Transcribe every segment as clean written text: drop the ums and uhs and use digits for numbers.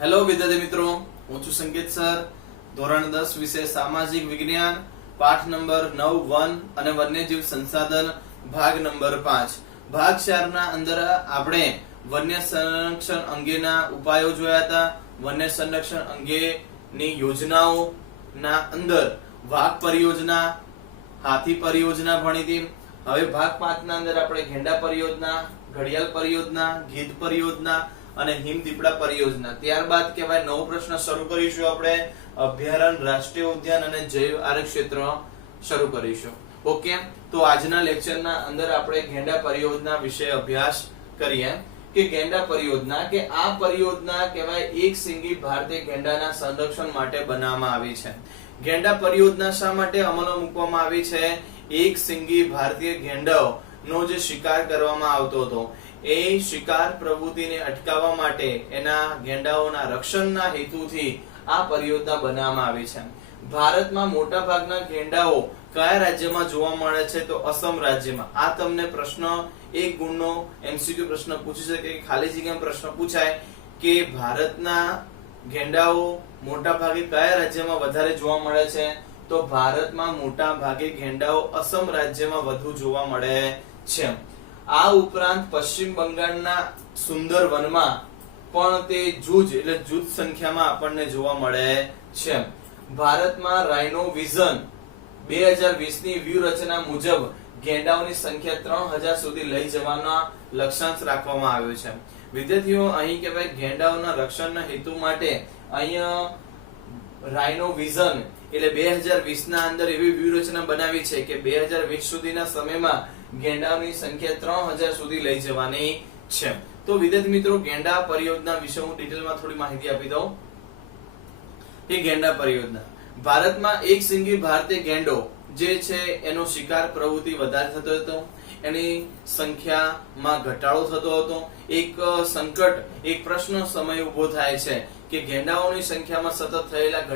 Hello વિદ્યાર્થી મિત્રો, હું છું સંકેત સર. ધોરણ 10 વિષય સામાજિક વિજ્ઞાન, પાઠ નંબર 9 વન અને વન્યજીવ સંસાધન, ભાગ નંબર 5. ભાગ 4 ના અંદર આપણે વન્ય સંરક્ષણ અંગેના ઉપાયો જોયા હતા. વન્ય સંરક્ષણ અંગેની યોજનાઓ ના અંદર વાઘ પરિયોજના, હાથી પરિયોજના ભણી હતી. હવે ભાગ 5 ના અંદર આપણે ગેંડા પરિયોજના, ઘડિયાળ પરિયોજના, ગીધ પરિયોજના અને હિમદીપડા પરિયોજના, ત્યારબાદ કહેવાય નવો પ્રશ્ન શરૂ કરીશું. આપણે અભયારણ્ય, રાષ્ટ્રીય ઉદ્યાન અને જૈવ આરક્ષેત્ર શરૂ કરીશું. ઓકે, તો આજના લેક્ચરના અંદર આપણે ગેંડા પરિયોજના વિશે અભ્યાસ કરીએ કે ગેંડા પરિયોજના કે આ પરિયોજના કહેવાય એક સિંગી ભારતીય ગેંડાના સંરક્ષણ માટે બનાવવામાં આવી છે. ગેંડા પરિયોજના શા માટે અમલમાં મૂકવામાં આવી છે? એક સિંગી ભારતીય ગેંડાનો જે શિકાર કરવામાં આવતો હતો એ શિકાર પ્રવૃત્તિને અટકાવવા માટે એના ગેંડાઓના રક્ષણના હેતુથી આ પરિયોજના બનાવવામાં આવી છે. ભારતમાં મોટા ભાગના ગેંડાઓ કયા રાજ્યમાં જોવા મળે છે? તો અસમ રાજ્યમાં. આ તમને પ્રશ્ન એક ગુણનો એમસીક્યુ પ્રશ્ન પૂછી શકે, ખાલી જગ્યામાં પ્રશ્ન પૂછાય કે ભારતના ગેંડાઓ મોટા ભાગે કયા રાજ્યમાં વધારે જોવા મળે છે? તો ભારતમાં મોટા ભાગે ગેંડાઓ અસમ રાજ્યમાં વધુ જોવા મળે છે. આ ઉપરાંત પશ્ચિમ બંગાળના સુંદરવનમાં પણ તે જૂથ સંખ્યામાં આપણને જોવા મળે છે. ભારતમાં રાઇનો વિઝન 2020 ની વ્યૂહરચના મુજબ ગેંડાઓની સંખ્યા 3000 સુધી લઈ જવાના લક્ષ્યાંક રાખવામાં આવ્યો છે. વિદ્યાર્થીઓ, અહીં કહેવાય ગેંડાઓના રક્ષણના હેતુ માટે અહીંયા રાઇનો વિઝન એટલે 2020 ના અંદર એવી વ્યૂહરચના બનાવી છે કે 2020 સુધીના સમયમાં ગેંડાઓની સંખ્યા 3000 સુધી લઈ જવાની છે. તો વિદ્યાર્થી મિત્રો, ગેંડા પરિયોજના વિશે હું ડિટેલમાં થોડી માહિતી આપી દઉં કે ગેંડા પરિયોજના ભારતમાં એક સિંગી ભારતીય ગેંડો જે છે એનો શિકાર પ્રવૃત્તિ વધારે થતો હતો, એની સંખ્યામાં ઘટાડો થતો હતો. એક પ્રશ્ન સમય ઉભો થાય છે કે ગેંડાઓની સંખ્યામાં સતત થયેલા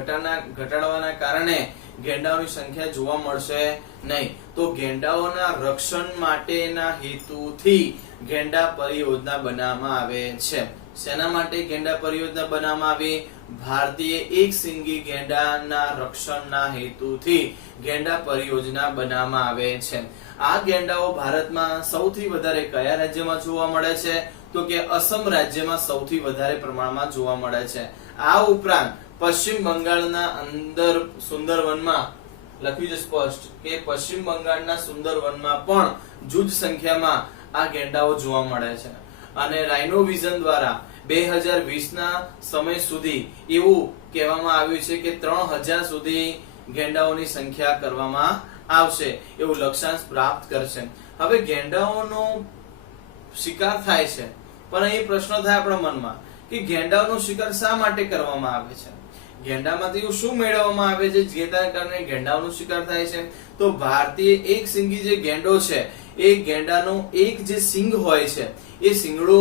ઘટાડવાના કારણે ગેંડાઓની સંખ્યા જોવા મળશે નહીં. તો ગેંડાઓના રક્ષણ માટેના હેતુથી ગેંડા પરિયોજના બનાવવામાં આવે છે. શેના માટે ગેંડા પરિયોજના બનાવવામાં આવી? ભારતીય એક સિંગી ગેંડાના રક્ષણના હેતુથી ગેંડા પરિયોજના બનાવવામાં આવે છે. આ ગેંડાઓ ભારતમાં સૌથી વધારે કયા રાજ્યમાં જોવા મળે છે? તો કે અસમ રાજ્યમાં સૌથી વધારે પ્રમાણમાં જોવા મળે છે. આ ઉપરાંત પશ્ચિમ બંગાળના અંદર સુંદરવનમાં લખ્યું છે સ્પષ્ટ કે પશ્ચિમ બંગાળના સુંદરવનમાં પણ જૂથ સંખ્યામાં આ ગેંડાઓ જોવા મળે છે. અને રાઇનો વિઝન દ્વારા 2020 ના સમય સુધી એવું કહેવામાં આવ્યું છે કે 3000 સુધી ગેંડાઓની સંખ્યા કરવામાં આવશે, એવું લક્ષ્યાંક પ્રાપ્ત કરશે. હવે ગેંડાઓનો શિકાર થાય છે, પણ અહીં પ્રશ્ન થાય આપણા મનમાં કે ગેંડાઓનો શિકાર શા માટે કરવામાં આવે છે? ગેંડામાંથી એવું શું મેળવવામાં આવે છે જેના કારણે ગેંડાઓનો શિકાર થાય છે? તો ભારતીય એક સિંગી જે ગેંડો છે એ ગેંડાનો એક જે સિંગ હોય છે એ સિંગડો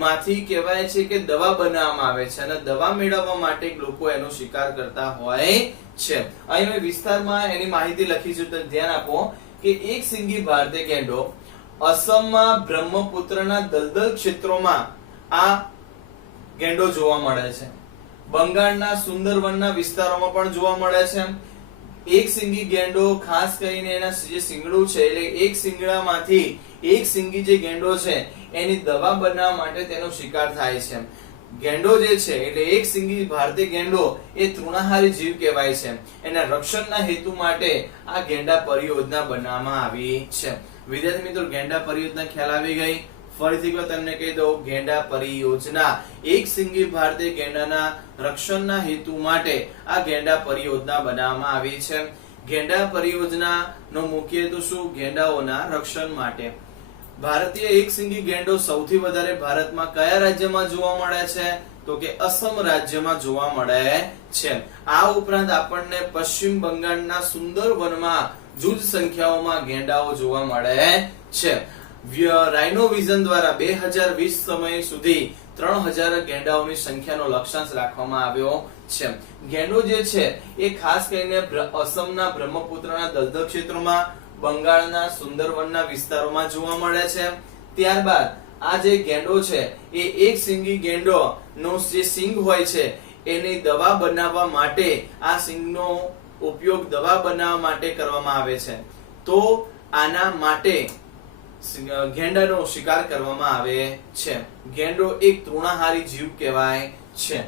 માંથી કહેવાય છે કે દવા બનાવવામાં આવે છે અને દવા મેળવવા માટે લોકો એનો શિકાર કરતા હોય છે. અહીં વિસ્તારમાં એની માહિતી લખી છે, તો ધ્યાન આપો કે એક સિંગી ભારતીય ગેંડો અસમમાં બ્રહ્મપુત્રના દલદલ ક્ષેત્રોમાં આ ગેંડો જોવા મળે છે. બંગાળના સુંદરવનના વિસ્તારોમાં પણ જોવા મળે છે. એક સિંગી ગેંડો ખાસ કરીને એના જે સિંગડું છે એટલે એક સિંગડામાંથી એક સિંગી જે ગેંડો છે એની દવા બનાવવા માટે તેનો શિકાર થાય છે. ગેંડો જે છે એટલે એક સિંગી ભારતીય ગેંડો એ તૃણાહારી જીવ કહેવાય છે. એના રક્ષણના હેતુ માટે આ ગેંડા પરિયોજના બનાવવામાં આવી છે. વિદ્યાર્થી મિત્રો, ગેંડા પરિયોજના ખ્યાલ આવી ગઈ? ફરીથી એકવાર તમને કહી દઉં, ગેંડા પરિયોજના એક સિંગી ભારતીય ગેંડાના રક્ષણના હેતુ માટે આ ગેંડા પરિયોજના બનાવવામાં આવી છે. ગેંડા પરિયોજનાનો મુખ્ય હેતુ શું? ગેંડાઓના રક્ષણ માટે. ભારતીય એક સિંગી ગેંડો સૌથી વધારે ભારતમાં કયા રાજ્યમાં જોવા મળે છે? તો કે અસમ રાજ્યમાં જોવા મળે છે. આ ઉપરાંત આપણને પશ્ચિમ બંગાળના સુંદરવનમાં જૂથ સંખ્યાઓમાં ગેંડાઓ જોવા મળે છે. રાઇનો વિઝન દ્વારા 2020 સમય સુધી 3000 ગેંડાઓની સંખ્યાનો લક્ષ્યાંક રાખવામાં આવ્યો છે. ગેંડો જે છે એ ખાસ કરીને અસમના બ્રહ્મપુત્રના દલદલ ક્ષેત્રોમાં, બંગાળના સુંદરવનના વિસ્તારોમાં જોવા મળે છે. ત્યારબાદ આ જે ગેંડો છે એ એક સિંગી ગેંડો નો જે સિંગ હોય છે એની દવા બનાવવા માટે આ સિંગનો ઉપયોગ દવા બનાવવા માટે કરવામાં આવે છે. તો આના માટે ગેંડાનો શિકાર કરવામાં આવે છે. ગેંડો એક તૃણાહારી જીવ કહેવાય છે.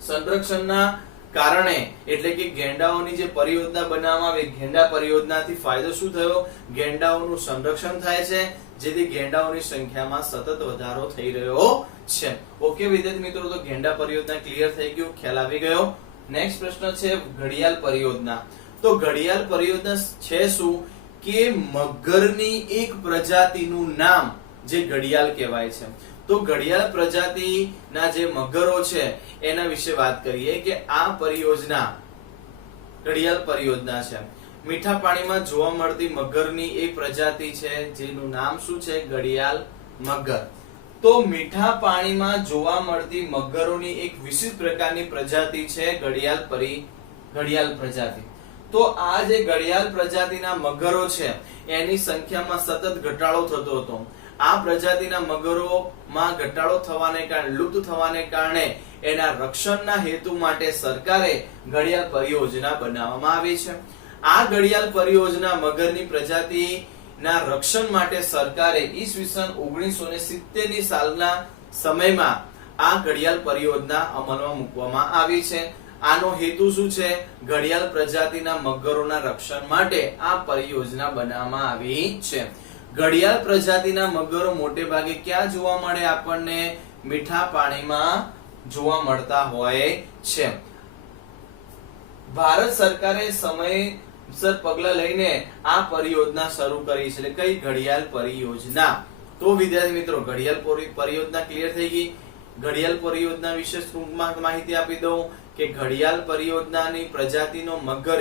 સંરક્ષણના કારણે એટલે કે ગેંડાઓની જે પરિયોજના બનાવવામાં આવી, ગેંડા પરિયોજનાથી ફાયદો શું થયો? ગેંડાઓનું સંરક્ષણ થાય છે, જેથી ગેંડાઓની સંખ્યામાં સતત વધારો થઈ રહ્યો છે. ઓકે વિદ્યાર્થી મિત્રો, તો ગેંડા પરિયોજના ક્લિયર થઈ ગયું, ખ્યાલ આવી ગયો. નેક્સ્ટ પ્રશ્ન છે ઘડિયાળ પરિયોજના. તો ઘડિયાળ પરિયોજના છે શું? કે મગરની એક પ્રજાતિનું નામ જે ઘડિયાળ કહેવાય છે. તો ઘડિયાળ પ્રજાતિના જે મગરો છે એના વિશે વાત કરીએ કે આ પરિયોજના ઘડિયાળ પરિયોજના છે. મીઠા પાણીમાં જોવા મળતી મગરની એક પ્રજાતિ છે જેનું નામ શું છે? ઘડિયાળ મગર. તો મીઠા પાણીમાં જોવા મળતી મગરોની એક વિશિષ્ટ પ્રકારની પ્રજાતિ છે ઘડિયાળ પ્રજાતિ. તો આ જે ઘડિયાળ પ્રજાતિના મગરો છે એની સંખ્યામાં સતત ઘટાડો થતો હતો. આ પ્રજાતિના મગરોમાં ઘટાડો થવાને કારણે, લુપ્ત થવાને કારણે એના રક્ષણના હેતુ માટે સરકારે ઘડિયાળ પરિયોજના બનાવવામાં આવી છે. આ ઘડિયાળ પરિયોજના મગરની પ્રજાતિના રક્ષણ માટે સરકારે ઈસવીસન 1970 ની સાલના સમયમાં આ ઘડિયાળ પરિયોજના અમલમાં મૂકવામાં આવી છે. આનો હેતુ શું છે? ઘડિયાળ પ્રજાતિના મગરોના રક્ષણ માટે આ પરિયોજના બનાવવામાં આવી છે. ઘડિયાળ પ્રજાતિના મગરો મોટે ભાગે ક્યાં જોવા મળે? આપણને મીઠા પાણીમાં જોવા મળતા હોય છે. ભારત સરકારે સમયસર પગલા લઈને આ પરિયોજના શરૂ કરી છે. એટલે કઈ? ઘડિયાળ પરિયોજના. તો વિદ્યાર્થી મિત્રો, ઘડિયાળ પરિયોજના ક્લિયર થઈ ગઈ. ઘડિયાળ પરિયોજના વિશે ટૂંકમાં માહિતી આપી દઉં કે ઘડિયાળ પરિયોજનાની પ્રજાતિનો મગર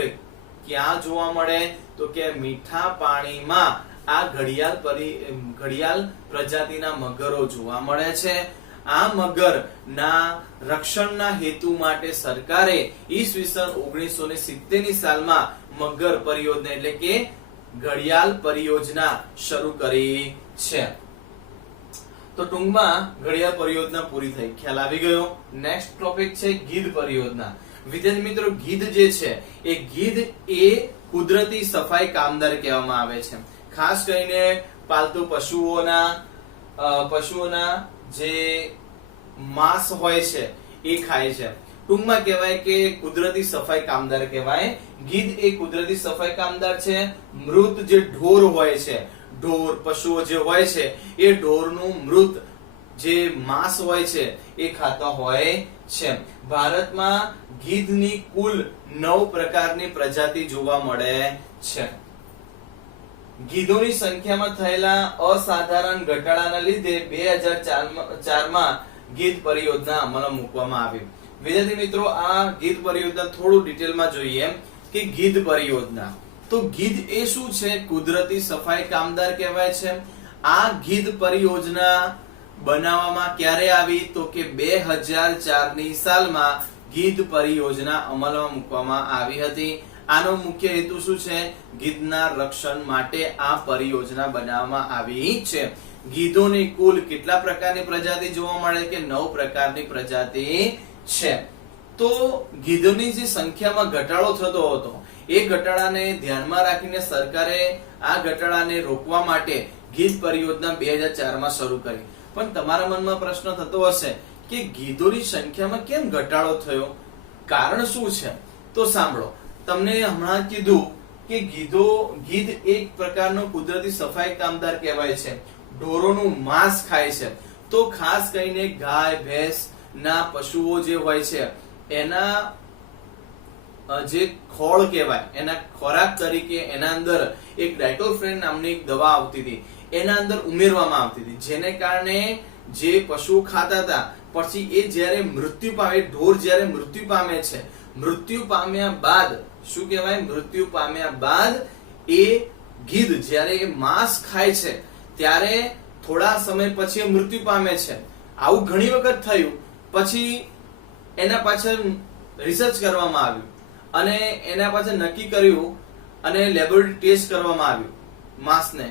ક્યાં જોવા મળે? તો કે મીઠા પાણીમાં આ ઘડિયાળ પ્રજાતિના મગરો જોવા મળે છે. આ મગરના રક્ષણના હેતુ માટે સરકારે ઈસવીસન 1970 ની સાલમાં મગર પરિયોજના એટલે કે ઘડિયાળ પરિયોજના શરૂ કરી છે. તો ટૂંકમાં ઘડિયાળ પરિયોજના પૂરી થઈ, ખ્યાલ આવી ગયો. નેક્સ્ટ ટોપિક છે ગીધ પરિયોજના. વિદ્યાર્થી મિત્રો, ગીધ જે છે એ ગીધ એ કુદરતી સફાઈ કામદાર કહેવામાં આવે છે. ખાસ કરીને પાલતુ પશુઓના જે માંસ હોય છે એ ખાય છે. ટૂંકમાં કહેવાય કે કુદરતી સફાઈ કામદાર કહેવાય. ગીધ એ કુદરતી સફાઈ કામદાર છે. મૃત જે ઢોર હોય છે, ઢોર પશુઓ જે હોય છે એ ઢોરનું મૃત જે માંસ હોય છે એ ખાતા હોય છે. ભારતમાં ગીધની કુલ 9 પ્રકારની પ્રજાતિ જોવા મળે છે. ગીધોની સંખ્યામાં થયેલા અસાધારણ ઘટાડાના લીધે 2004 માં ગીધ પરિયોજના અમલમાં મૂકવામાં આવી. વિદ્યાર્થી મિત્રો, આ ગીધ પરિયોજના થોડું ડિટેલમાં જોઈએ કે ગીધ પરિયોજના. તો ગીધ એ શું છે? કુદરતી સફાઈ કામદાર કહેવાય છે. આ ગીધ પરિયોજના બનાવવામાં ક્યારે આવી? તો કે 2004 ની સાલમાં ગીધ પરિયોજના અમલમાં મૂકવામાં આવી હતી. આનો મુખ્ય હેતુ શું છે? ગીધના રક્ષણ માટે આ પરિયોજના બનાવવામાં આવી છે. ગીધોની કુલ કેટલા પ્રકારની પ્રજાતિ જોવા મળે? કે 9 પ્રકારની પ્રજાતિ છે. તો ગીધોની જે સંખ્યામાં ઘટાડો થતો હતો એ ઘટાડાને ધ્યાનમાં રાખીને સરકારે આ ઘટાડાને રોકવા માટે ગીધ પરિયોજના 2004 માં શરૂ કરી. પણ તમારા મનમાં પ્રશ્ન થતો હશે કે ગીધોની સંખ્યામાં કેમ ઘટાડો થયો? કારણ શું છે? તો સાંભળો, તમને હમણાં કીધું કે ગીધ એક પ્રકારનો કુદરતી સફાઈ કામદાર કહેવાય છે. ઢોરોનું માંસ ખાય છે. તો ખાસ કરીને ગાય ભેંસ ના પશુઓ જે હોય છે એના જે ખોળ કહેવાય, એના ખોરાક તરીકે એના અંદર એક ડાયટોફેન નામની એક દવા આવતી હતી, એના અંદર ઉમેરવામાં આવતી હતી, જેને કારણે જે પશુઓ ખાતા હતા પછી એ જ્યારે મૃત્યુ પામે, ઢોર જ્યારે મૃત્યુ પામે છે, મૃત્યુ પામ્યા બાદ શું કહેવાય? મૃત્યુ પામ્યા બાદ એ ગીધ જ્યારે એ માંસ ખાય છે ત્યારે થોડા સમય પછી એ મૃત્યુ પામે છે. આવું ઘણી વખત થયું. પછી એના પાછળ રિસર્ચ કરવામાં આવ્યું અને એના પાછળ નક્કી કર્યું અને લેબોરેટરી ટેસ્ટ કરવામાં આવ્યું માંસને.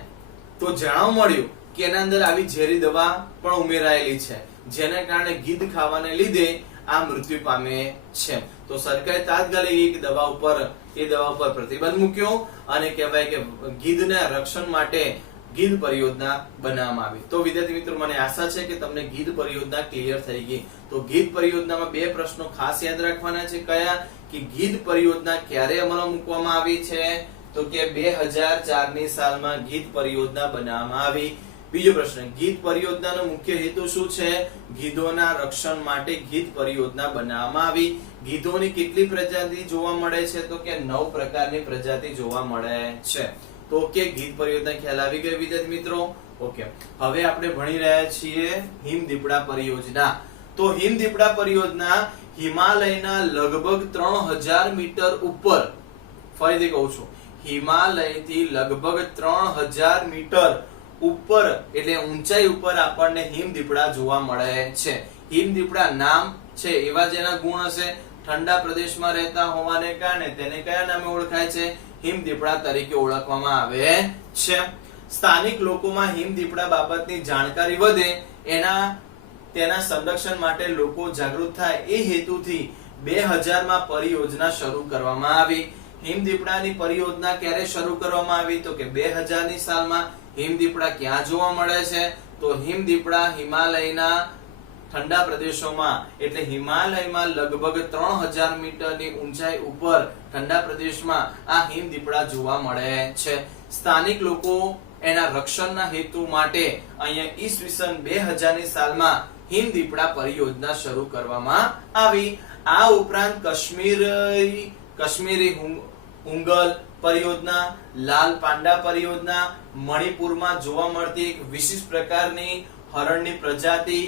તો જાણવા મળ્યું કે એના અંદર આવી ઝેરી દવા પણ ઉમેરાયેલી છે, જેને કારણે ગીધ ખાવાને લીધે આ મૃત્યુ પામે છે. તો સરકારે તાત્કાલિક એ દવા ઉપર પ્રતિબંધ મૂક્યો અને કહેવાય કે ગીધના રક્ષણ માટે ગીધ પરિયોજના બનાવવામાં આવી. તો વિદ્યાર્થી મિત્રો, મને આશા છે કે તમને ગીધ પરિયોજના ક્લિયર થઈ ગઈ. તો ગીધ પરિયોજનામાં બે પ્રશ્નો ખાસ યાદ રાખવાના છે. કયા? કે ગીધ પરિયોજના ક્યારે અમલમાં મૂકવામાં આવી છે? તો કે 2004 ની સાલમાં ગીધ પરિયોજના બનાવવામાં આવી. બીજો પ્રશ્ન, ગીધ પરિયોજનાનો મુખ્ય હેતુ શું છે? ગીધોના રક્ષણ માટે ગીધ પરિયોજના બનાવવામાં આવી. ગીધોની કેટલી પ્રજાતિ જોવા મળે છે? તો કે 9 પ્રકારની પ્રજાતિ જોવા મળે છે. તો કે ગીધ પરિયોજના ખ્યાલ આવી ગયો વિદ્યાર્થી મિત્રો. ઓકે, હવે આપણે ભણી રહ્યા છીએ હિમદીપડા પરિયોજના. તો હિમદીપડા પરિયોજના હિમાલયના લગભગ 3000 મીટર ઉપર, ફરીથી કહું છું, હિમાલયથી લગભગ 3000 મીટર ઉપર એટલે ઊંચાઈ ઉપર આપણને હિમદીપડા જોવા મળે છે. હિમદીપડા નામ છે એવા જેના ગુણ હશે. ઠંડા પ્રદેશમાં રહેતા હોવાને કારણે તેને કયા નામે ઓળખાય છે? હિમદીપડા તરીકે ઓળખવામાં આવે છે. સ્થાનિક લોકોમાં હિમદીપડા બાબતની જાણકારી વધે, તેના સંરક્ષણ માટે લોકો જાગૃત થાય એ હેતુથી 2000 માં પરિયોજના શરૂ કરવામાં આવી. હિમદીપડાની પરિયોજના ક્યારે શરૂ કરવામાં આવી? તો કે 2000 ની સાલમાં. હિમદીપડા ક્યાં જોવા મળે છે? તો હિમદીપડા હિમાલયના ઠંડા પ્રદેશોમાં એટલે હિમાલયમાં લગભગ 3000 મીટરની ઊંચાઈ ઉપર ઠંડા પ્રદેશમાં આ હિમદીપડા જોવા મળે છે. સ્થાનિક લોકો એના રક્ષણના હેતુ માટે અહીંયા ઈસવીસન 2000 ની સાલમાં હિમદીપડા પરિયોજના શરૂ કરવામાં આવી. આ ઉપરાંત કાશ્મીરી ઉંગલ પરિયોજના, લાલ પાંડા પરિયોજના, મણિપુરમાં જોવા મળતી એક વિશિષ્ટ પ્રકારની હરણની પ્રજાતિ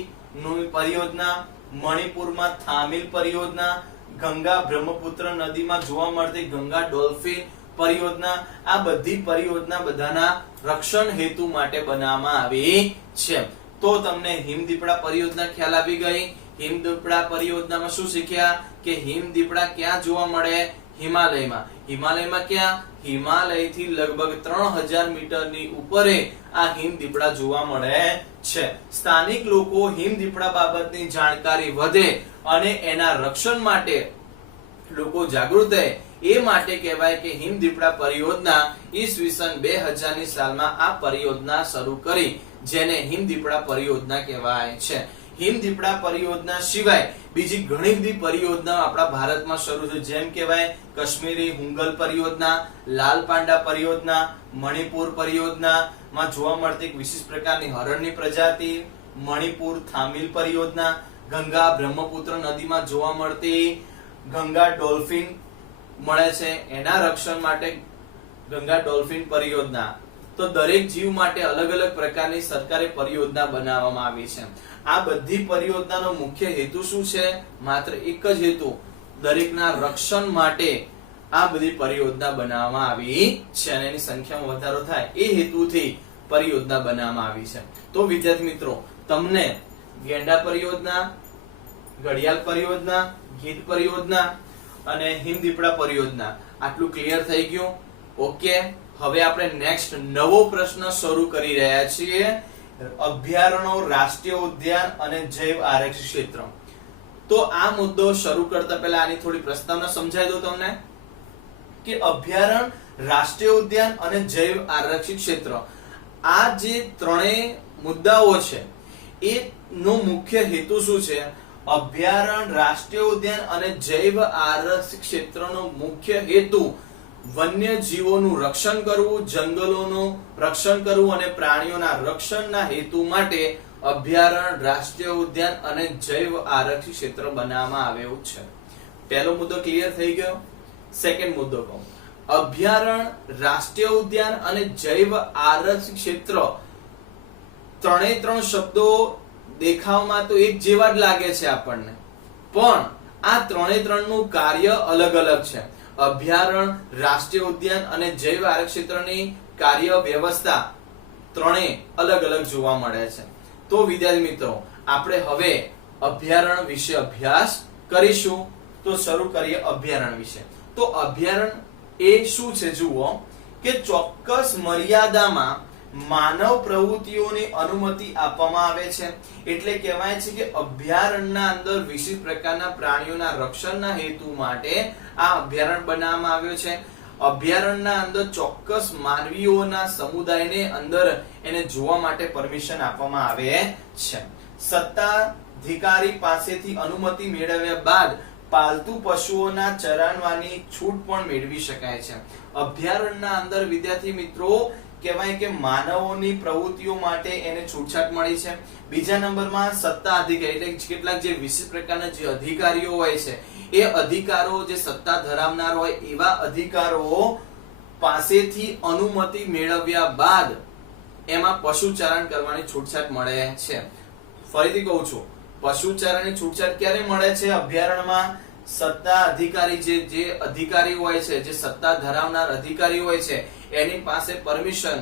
નું પરિયોજના, મણિપુરમાં થામિલ પરિયોજના, ગંગા બ્રહ્મપુત્ર નદીમાં જોવા મળતી ગંગા ડોલ્ફિન પરિયોજના, આ બધી પરિયોજના બધાના રક્ષણ હેતુ માટે બનાવવામાં આવી છે. તો તમને હિમદીપડા પરિયોજના ખ્યાલ આવી ગઈ. હિમદીપડા પરિયોજનામાં શું શીખ્યા? કે હિમદીપડા ક્યાં જોવા મળે? હિમાલયમાં. હિમાલયમાં ક્યાં? હિમાલયથી લગભગ 3000 મીટરની ઉપરે આ હિમદીપડા જોવા મળે છે. સ્થાનિક લોકો હિમદીપડા બાબતની જાણકારી વધે અને એના રક્ષણ માટે લોકો જાગૃત થાય એ માટે કહેવાય કે હિમદીપડા પરિયોજના ઈસવીસન 2000 ની સાલમાં આ પરિયોજના શરૂ કરી, જેને હિમદીપડા પરિયોજના કહેવાય છે. હિમદીપડા પરિયોજના સિવાય બીજી ઘણી બધી પરિયોજનાઓ આપણા ભારતમાં શરૂ છે. જેમ કહેવાય કાશ્મીરી હુંગલ પરિયોજના, લાલ પાંડા પરિયોજના, મણિપુર પરિયોજના માં જોવા મળતી એક વિશિષ્ટ પ્રકારની હરણની પ્રજાતિ, મણિપુર થામિલ પરિયોજના, ગંગા બ્રહ્મપુત્ર નદીમાં જોવા મળતી ગંગા ડોલ્ફિન મળે છે, એના રક્ષણ માટે ગંગા ડોલ્ફિન પરિયોજના. તો દરેક જીવ માટે અલગ અલગ પ્રકારની સરકારે પરિયોજના બનાવવામાં આવી છે. આ બધી પરિયોજનાનો મુખ્ય હેતુ શું છે? માત્ર એક જ હેતુ, દરેકના રક્ષણ માટે આ બધી પરિયોજના બનાવવામાં આવી છે અને એની સંખ્યામાં વધારો થાય એ હેતુથી પરિયોજના બનાવવામાં આવી છે. તો વિદ્યાર્થી મિત્રો, તમને ગેંડા પરિયોજના, ઘડિયાળ પરિયોજના, ગીધ પરિયોજના અને હિમદીપડા પરિયોજના આટલું ક્લિયર થઈ ગયું. ઓકે, હવે આપણે નેક્સ્ટ નવો પ્રશ્ન શરૂ કરી રહ્યા છીએ. અભયારણ્યો, રાષ્ટ્રીય ઉદ્યાન અને જૈવ આરક્ષિત ક્ષેત્ર. તો આ મુદ્દો શરૂ કરતા પહેલા આની થોડી પ્રસ્તાવના સમજાવી દઉં તમને કે અભયારણ્ય, રાષ્ટ્રીય ઉદ્યાન અને જૈવ આરક્ષિત ક્ષેત્ર, આ જે ત્રણેય મુદ્દાઓ છે એનો મુખ્ય હેતુ શું છે? અભયારણ્ય, રાષ્ટ્રીય ઉદ્યાન અને જૈવ આરક્ષિત ક્ષેત્રનો મુખ્ય હેતુ વન્ય જીવોનું રક્ષણ કરવું, જંગલોનું રક્ષણ કરવું અને પ્રાણીઓના રક્ષણના હેતુ માટે અભયારણ્ય, રાષ્ટ્રીય ઉદ્યાન અને જૈવ આરક્ષિત ક્ષેત્ર બનાવવામાં આવ્યું છે. પહેલો મુદ્દો ક્લિયર થઈ ગયો. સેકન્ડ મુદ્દો કહું, અભયારણ્ય, રાષ્ટ્રીય ઉદ્યાન અને જૈવ આરક્ષિત ક્ષેત્ર, ત્રણ શબ્દો દેખાવમાં તો એક જેવા જ લાગે છે આપણને, પણ આ ત્રણનું કાર્ય અલગ અલગ છે. અભયારણ્ય, રાષ્ટ્રીય ઉદ્યાન અને જૈવ આરક્ષિત ક્ષેત્રની કાર્ય વ્યવસ્થા ત્રણેય અલગ અલગ જોવા મળે છે. તો વિદ્યાર્થી મિત્રો, આપણે હવે અભયારણ્ય વિશે અભ્યાસ કરીશું. તો શરૂ કરીએ અભયારણ્ય વિશે. તો અભયારણ્ય એ શું છે? જુઓ કે ચોક્કસ મર્યાદામાં માનવ પ્રવૃત્તિઓની અનુમતિ આપવામાં આવે છે. એટલે કહેવાય છે કે અભયારણ્યના અંદર વિશિષ્ટ પ્રકારના પ્રાણીઓના રક્ષણના હેતુ માટે આ અભયારણ્ય બનાવવામાં આવ્યો છે. અભયારણ્યના અંદર ચોક્કસ માનવીઓના સમુદાયને અંદર એને જોવા માટે પરમિશન આપવામાં આવે છે. સત્તાધિકારી પાસેથી અનુમતિ મેળવ્યા બાદ પાલતુ પશુઓના ચરાવવાની છૂટ પણ મેળવી શકાય છે. અભયારણ્યના અંદર વિદ્યાર્થી મિત્રો કહેવાય કે માનવોની પ્રવૃત્તિઓ માટે એને છૂટછાટ મળી છે. બીજા નંબરમાં સત્તા અધિકારી એટલે કેટલાક જે વિશિષ્ટ પ્રકારના જે અધિકારીઓ હોય છે એ અધિકારો જે સત્તા ધરાવનાર હોય એવા અધિકારો પાસેથી અનુમતિ મેળવ્યા બાદ એમાં પશુચારણ કરવાની છૂટછાટ મળે છે. ફરીથી કહું છું, પશુચારણની છૂટછાટ ક્યારે મળે છે? અભયારણ્યમાં સત્તા અધિકારી જે અધિકારી હોય છે, જે સત્તા ધરાવનાર અધિકારી હોય છે એની પાસે પરમિશન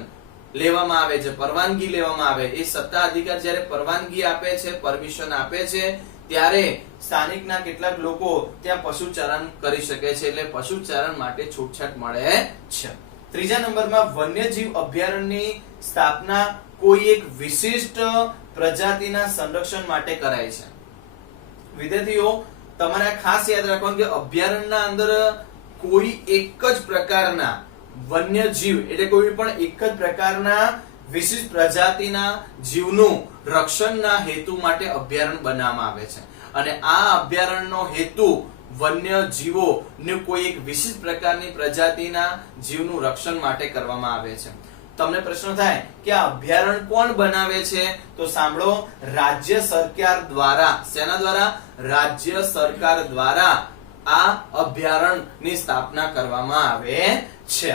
લેવામાં આવે છે, પરવાનગી લેવામાં આવે. એ સત્તા અધિકારી જ્યારે પરવાનગી આપે છે, પરમિશન આપે છે, ત્યારે સ્થાનિકના કેટલાક લોકો ત્યાં પશુચારણ કરી શકે છે. એટલે પશુચારણ માટે છૂટછાટ મળે છે. ત્રીજા નંબરમાં વન્યજીવ અભયારણ્યની સ્થાપના કોઈ એક વિશિષ્ટ પ્રજાતિના સંરક્ષણ માટે કરાય છે. વિદ્યાર્થીઓ તમારે ખાસ યાદ રાખવાનું કે અભયારણ્યના અંદર કોઈ એક જ પ્રકારના વન્યજીવ એટલે કોઈ પણ એક જ પ્રકારના વિશિષ્ટ પ્રજાતિના જીવનું રક્ષણના હેતુ માટે અભયારણ્ય બનાવવામાં આવે છે. અને આ અભયારણ્યનો હેતુ વન્યજીવો ને કોઈ એક વિશિષ્ટ પ્રકારની પ્રજાતિના જીવનું રક્ષણ માટે કરવામાં આવે છે. તમને પ્રશ્ન થાય કે આ અભયારણ્ય કોણ બનાવે છે? તો સાંભળો, રાજ્ય સરકાર દ્વારા. શેના દ્વારા? રાજ્ય સરકાર દ્વારા આ અભયારણ્યની સ્થાપના કરવામાં આવે છે.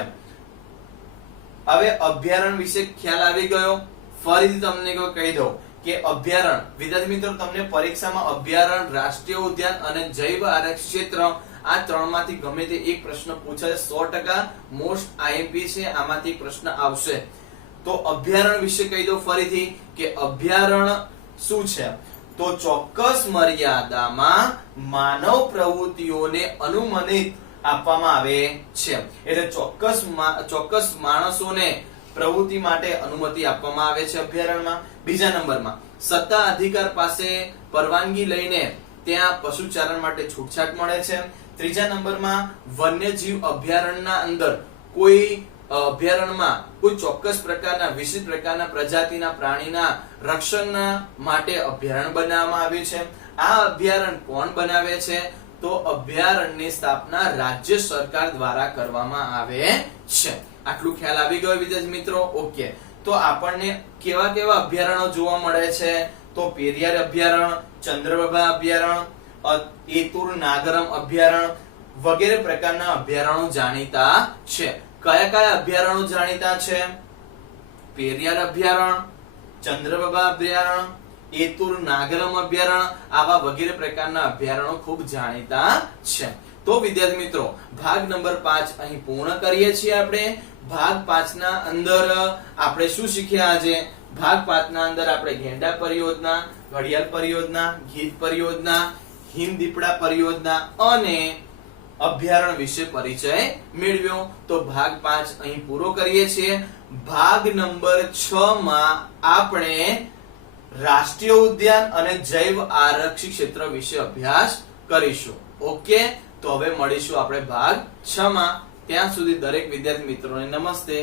હવે અભયારણ્ય વિશે ખ્યાલ આવી ગયો. ફરીથી તમને કહી દઉં કે અભયારણ્ય, વિદ્યાર્થી મિત્રો, તમને પરીક્ષામાં અભયારણ્ય, રાષ્ટ્રીય ઉદ્યાન અને જૈવ આરક્ષિત ક્ષેત્ર આ ત્રણમાંથી ગમે તે એક પ્રશ્ન પૂછાય. 100% મોસ્ટ આઈએમપી છે, આમાંથી એક પ્રશ્ન આવશે. તો અભયારણ્ય વિશે કહી દઉં ફરીથી કે અભયારણ્ય શું છે? તો ચોક્કસ મર્યાદામાં માનવ પ્રવૃત્તિઓને અનુમતિ આપવામાં આવે છે. એટલે ચોક્કસ માણસોને પ્રવૃત્તિ માટે અનુમતિ આપવામાં આવે છે અભયારણ્યમાં. બીજા નંબરમાં સત્તા અધિકાર પાસે પરવાનગી લઈને ત્યાં પશુચારણ માટે છૂટછાટ મળે છે. ત્રીજા નંબરમાં વન્યજીવ અભયારણ્યના અંદર કોઈ અભયારણ્યમાં કોઈ ચોક્કસ પ્રકારના વિશિષ્ટ પ્રકારના પ્રજાતિના પ્રાણીના રક્ષણ માટે અભયારણ્ય બનાવવામાં આવ્યું છે. આ અભયારણ્ય કોણ બનાવે છે? તો અભયારણ્યની સ્થાપના રાજ્ય સરકાર દ્વારા કરવામાં આવે છે. આટલું ખ્યાલ આવી ગયો વિદ્યાર્થી મિત્રો? ઓકે. તો આપણને કેવા કેવા અભયારણ્યો જોવા મળે છે? તો પેરિયાર અભયારણ્ય, ચંદ્રપ્રભા અભયારણ્ય, એતુર નાગરમ અભયારણ્ય વગેરે પ્રકારના અભયારણ્યો જાણીતા છે. કયા કયા અભયારણ્યો જાણીતા છે? પેરિયાર અભયારણ્ય, ચંદ્રપ્રભા અભયારણ્ય, એતુર નાગરમ અભયારણ્ય, આવા વગેરે પ્રકારના અભયારણ્યો ખૂબ જાણીતા છે. તો વિદ્યાર્થી મિત્રો, ભાગ નંબર 5 અહીં પૂર્ણ કરીએ છીએ આપણે. ભાગ 5 ના અંદર આપણે શું શીખ્યા આજે? ભાગ 5 ના અંદર આપણે ગેંડા પરિયોજના, ઘડિયાળ પરિયોજના, ગીધ પરિયોજના, હિમદીપડા પરિયોજના અને અભયારણ્ય વિશે પરિચય મેળવ્યો. તો ભાગ 5 અહીં પૂરો કરીએ છીએ. ભાગ નંબર 6 માં આપણે રાષ્ટ્રીય ઉદ્યાન અને જૈવ આરક્ષિત ક્ષેત્ર વિશે અભ્યાસ કરીશું. ઓકે, તો હવે મળીશું આપણે ભાગ 6 માં. ત્યાં સુધી દરેક વિદ્યાર્થી મિત્રોને નમસ્તે.